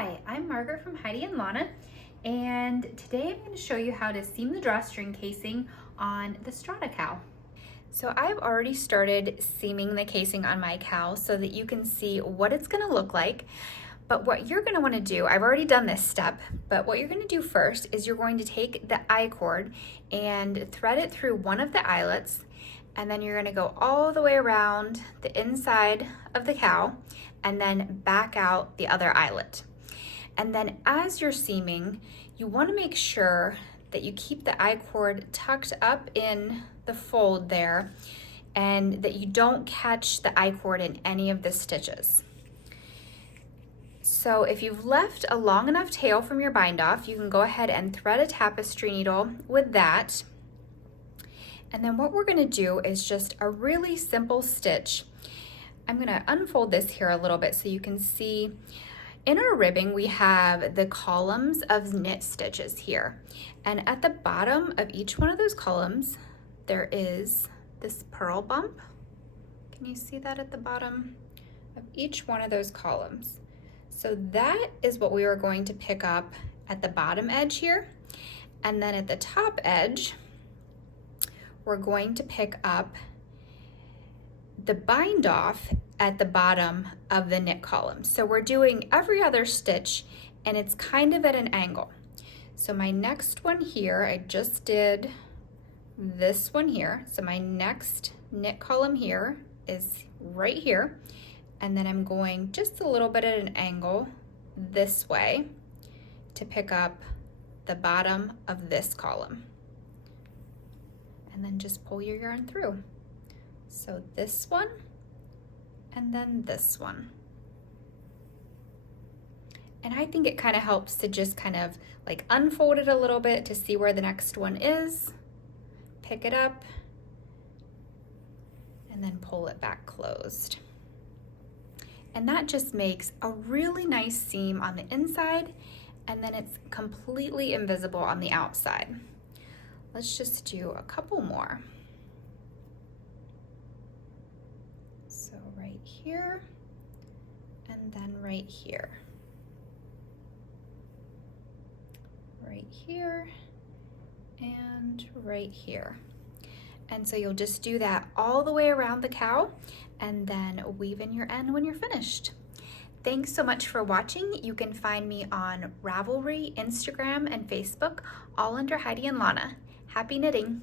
Hi, I'm Margaret from Heidi and Lana, and today I'm going to show you how to seam the drawstring casing on the Strata cow. So I've already started seaming the casing on my cow so that you can see what it's going to look like. But what you're going to want to do, I've already done this step, but what you're going to do first is you're going to take the I-cord and thread it through one of the eyelets, and then you're going to go all the way around the inside of the cow and then back out the other eyelet. And then as you're seaming, you want to make sure that you keep the I-cord tucked up in the fold there and that you don't catch the I-cord in any of the stitches. So if you've left a long enough tail from your bind off, you can go ahead and thread a tapestry needle with that. And then what we're going to do is just a really simple stitch. I'm going to unfold this here a little bit so you can see. In our ribbing, we have the columns of knit stitches here. And at the bottom of each one of those columns, there is this purl bump. Can you see that at the bottom of each one of those columns? So that is what we are going to pick up at the bottom edge here. And then at the top edge, we're going to pick up the bind off at the bottom of the knit column. So we're doing every other stitch and it's kind of at an angle. So my next one here, I just did this one here. So my next knit column here is right here. And then I'm going just a little bit at an angle this way to pick up the bottom of this column. And then just pull your yarn through. So this one, and then this one. And I think it kind of helps to just kind of like unfold it a little bit to see where the next one is, pick it up, and then pull it back closed. And that just makes a really nice seam on the inside, and then it's completely invisible on the outside. Let's just do a couple more. So right here, and then right here. Right here, and right here. And so you'll just do that all the way around the cow and then weave in your end when you're finished. Thanks so much for watching. You can find me on Ravelry, Instagram, and Facebook, all under Heidi and Lana. Happy knitting!